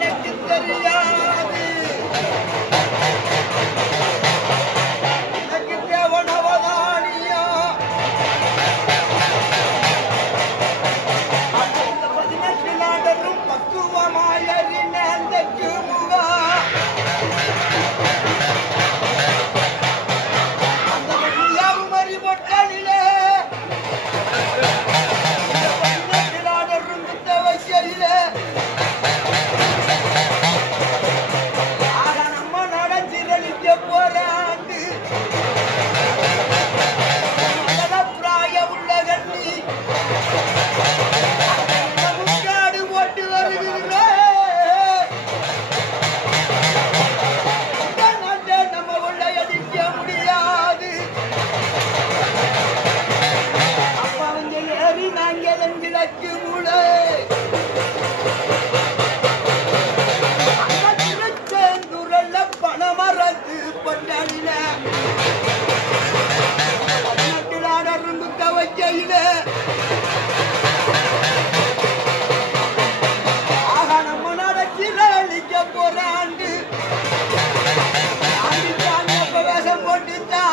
எனக்கு தெரியாது. எனக்கு தேவனவதானியா 18 நாடரும் பக்குவமாயறின அந்த முகா அந்த மணியாவும் அறிவொட்டலிலே 18 நாடரும் வைக்கையிலே போராண்டு பிராய உள்ள கண்ணி முக்காடு போட்டு வருகிற நம்ம உள்ள அடிக்க முடியாது. அப்ப அவங்க ஏறி நாங்க கிழக்கு மூளை பணமரத்து பொன்னாடில 18 நாடரும் வைக்கையில ஆகா நம்ம நடக்கிற அழிக்க போறாண்டு வேஷம் போட்டுத்தா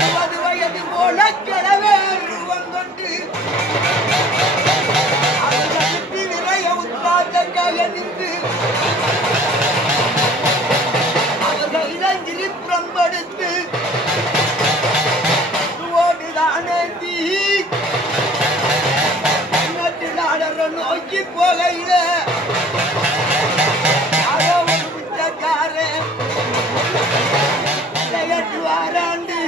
20 வயது போல கிளவேறு வந்தொண்டு அதற்கு நிறைய உற்சாகக்காக நின்று படுத்து ஓடுதானே நோக்கி போகையில ஒரு பிச்சைக்காரன் வாராண்டு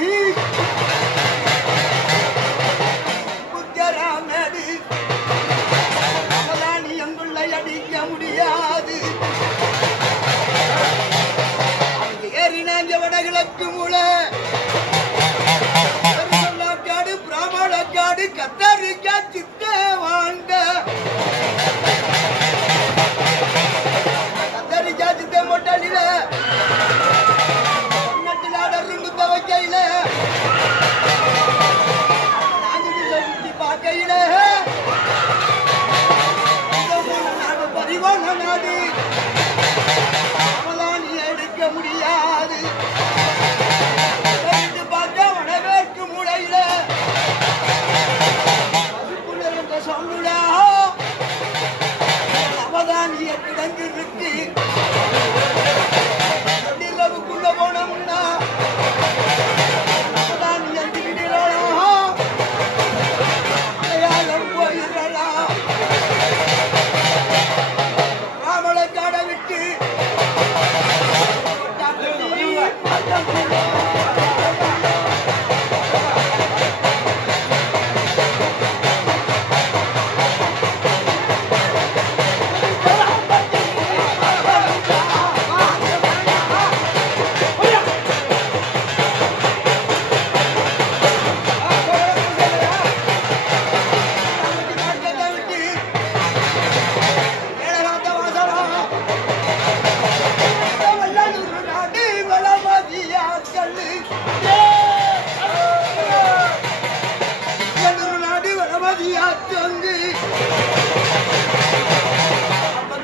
புத்தராமடு அவதான் எங்குள்ள அடிக்க முடியாது. வடகிழக்கு மூல காடு பிராமண காடு கத்தரிக்கா சித்த வாழ்ந்த கத்தரிக்கா சித்த மொட்டலில 18 நாடரும் வைக்கையில நாங்கள் பார்க்கையில நாடு பரிவான நாடு அவதான் எடுக்க முடியாது. வடவேற்கு மூலையில சொல்லுடா அவதானிய கிடங்கு இருக்கு. நிலவுக்குள்ள போனோம்னா அவதானிய விடலாம் அடையாளம் போயிடலாம். ராமலக்காடை விட்டு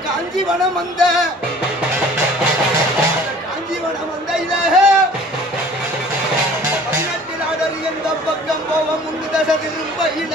காஞ்சிவனம் வந்த இல 18 நாடர் எந்த பக்கம் போக முன்னு தசை திரும்ப இல